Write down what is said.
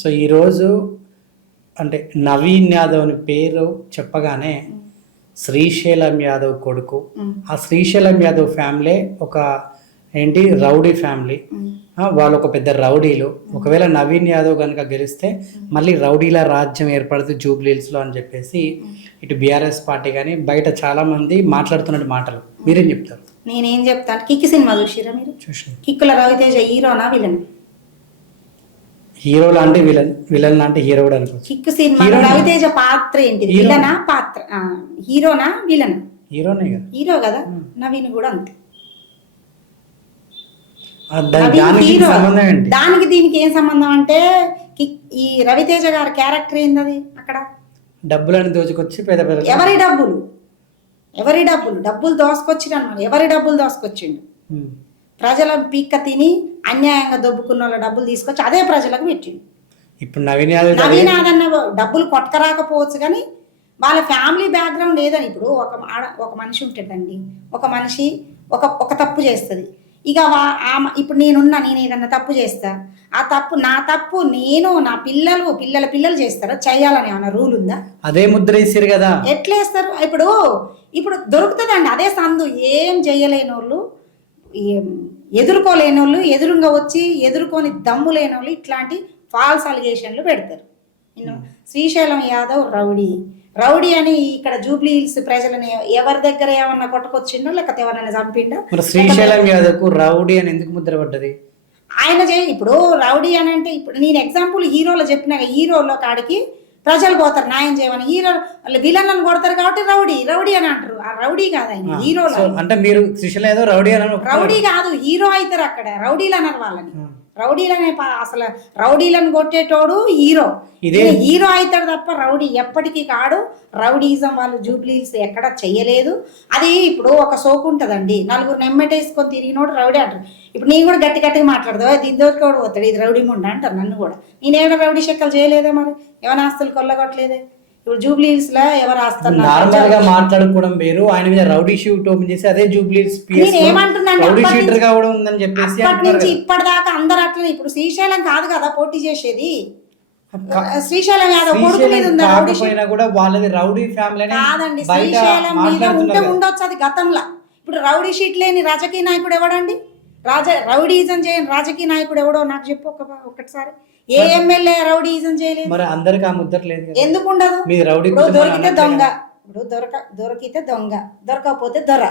So ఈరోజు అంటే నవీన్ యాదవ్ అని పేరు చెప్పగానే శ్రీశైలం యాదవ్ కొడుకు, ఆ శ్రీశైలం యాదవ్ ఫ్యామిలీ ఒక ఏంటి రౌడీ ఫ్యామిలీ, వాళ్ళు ఒక పెద్ద రౌడీలు. ఒకవేళ నవీన్ యాదవ్ కనుక గెలిస్తే మళ్ళీ రౌడీల రాజ్యం ఏర్పడుతుంది జూబ్లీహిల్స్లో అని చెప్పేసి ఇటు బీఆర్ఎస్ పార్టీ కానీ బయట చాలా మంది మాట్లాడుతున్న మాటలు. మీరేం చెప్తారు? నేనేం చెప్తాను, కిక్కు సినిమా చూసిరా మీరు? చూసాను. కిక్కుల రవితేజ హీరోనా విలన్? హీరో లాంటి విలన్, విలన్ లాంటి హీరో కూడా అనుకోవచ్చు. కిక్కు సినిమా రవితేజ పాత్ర ఏంటిది? విలనా పాత్ర? హీరోనా విలన్? హీరోనే కదా. హీరో కదా. నవీన్ కూడా అంతే. దానికి దీనికి ఏం సంబంధం అంటే ఈ రవితేజ గారి క్యారెక్టర్ ఏంది అక్కడ? డబ్బులను దోచుకొచ్చి పెద్ద పెద్ద ఎవరి డబ్బులు డబ్బులు దోసుకొచ్చిన ఎవరి డబ్బులు దోసుకొచ్చిండు? ప్రజల పీక్క తిని అన్యాయంగా దొబ్బుకున్న వాళ్ళ డబ్బులు తీసుకొచ్చి అదే ప్రజలకు పెట్టిండు. ఇప్పుడు నవీన్ యాదవ్ డబ్బులు కొట్టకరాకపోవచ్చు కానీ వాళ్ళ ఫ్యామిలీ బ్యాక్గ్రౌండ్ ఏదని. ఇప్పుడు ఒక మనిషి ఉంటాడండి, ఒక మనిషి ఒక తప్పు చేస్తుంది. ఇక ఇప్పుడు నేను ఏదన్నా తప్పు చేస్తా, ఆ తప్పు నా తప్పు నేను నా పిల్లలు చేస్తారా? చేయాలని ఏమన్నా రూల్ ఉందా? అదే ముద్ర వేసారు కదా. ఎట్లా వేస్తారు? ఇప్పుడు దొరుకుతుందండి అదే సందు. ఏం చేయలేని వాళ్ళు, ఎదుర్కోలేని వాళ్ళు, ఎదురుగా వచ్చి ఎదుర్కొని దమ్ము లేని వాళ్ళు ఇట్లాంటి ఫాల్స్ అలిగేషన్లు పెడతారు. శ్రీశైలం యాదవ్ రౌడీ అని ఇక్కడ జూబ్లీహిల్స్ ప్రజలని ఎవరి దగ్గర ఏమన్నా కొట్టుకొచ్చిండో లేకపోతే ఎవరైనా చంపిండో? శ్రీశైలం యాదవ్ రౌడీ అని ఎందుకు ముద్ర పడ్డది? ఆయన ఇప్పుడు రౌడీ అని అంటే ఇప్పుడు నేను ఎగ్జాంపుల్ హీరోలో చెప్పిన, హీరోలో కాడికి ప్రజలు పోతారు న్యాయం చేయమని. హీరో విలన్లను కొడతారు కాబట్టి రౌడీ అని అంటారు. ఆ రౌడీ కాదు ఆయన, హీరోలో. అంటే మీరు శ్రీశైలం యాదవ్ రౌడీ కాదు, హీరో అవుతారు అక్కడ. రౌడీలు అన్నారు వాళ్ళని. రౌడీలనే అసలు రౌడీలను కొట్టేటోడు హీరో అవుతాడు తప్ప రౌడీ ఎప్పటికీ కాడు. రౌడీజం వాళ్ళు జూబ్లీహిల్స్ ఎక్కడ చెయ్యలేదు. అది ఇప్పుడు ఒక సోకు ఉంటుందండి, నలుగురు నెమ్మటేసుకొని తిరిగినోడు రౌడీ అంటారు. ఇప్పుడు నేను కూడా గట్టిగా మాట్లాడదా, దీని దొరికి పోతాడు ఇది రౌడీ ముండ అంటారు నన్ను కూడా. నేనేమైనా రౌడీ షెక్కలు చేయలేదా? మరి ఏమైనా ఆస్తులు కొల్లగొట్టలేదే? ఇప్పుడు జూబ్లీహిల్స్ లో ఎవరు ఆస్తున్నారు నార్మల్ గా మాట్లాడుకోవడం వేరు, ఆయన మీద రౌడీ షీట్ ఓపెన్ చేసి అదే జూబ్లీహిల్స్ ఏమంటున్నాను చెప్పేసి అప్పటి నుంచి ఇప్పటిదాకా అందరు అట్లనే. ఇప్పుడు శ్రీశైలం కాదు కదా పోటీ చేసేది, శ్రీశైలం యాదవ్ కొడుకు మీద ఉందా రౌడీ షీట్? కూడా వాళ్ళది రౌడీ ఫ్యామిలీ కాదండి, శ్రీశైలం మీద ఉండొచ్చు అది గతంలో. ఇప్పుడు రౌడీ షీట్ లేని రాజకీయ నాయకుడు ఎవడండి? రౌడీజం చేయని రాజకీయ నాయకుడు ఎవడో నాకు చెప్పు ఒక్కసారి. ఏ ఎమ్మెల్యే రౌడీజం చేయలేదు? మరి అందరికి ఆ ముద్ర లేదు. ఎందుకు ఉండదు? దొరికితే దొంగ, దొరికితే దొంగ, దొరకకపోతే దొర.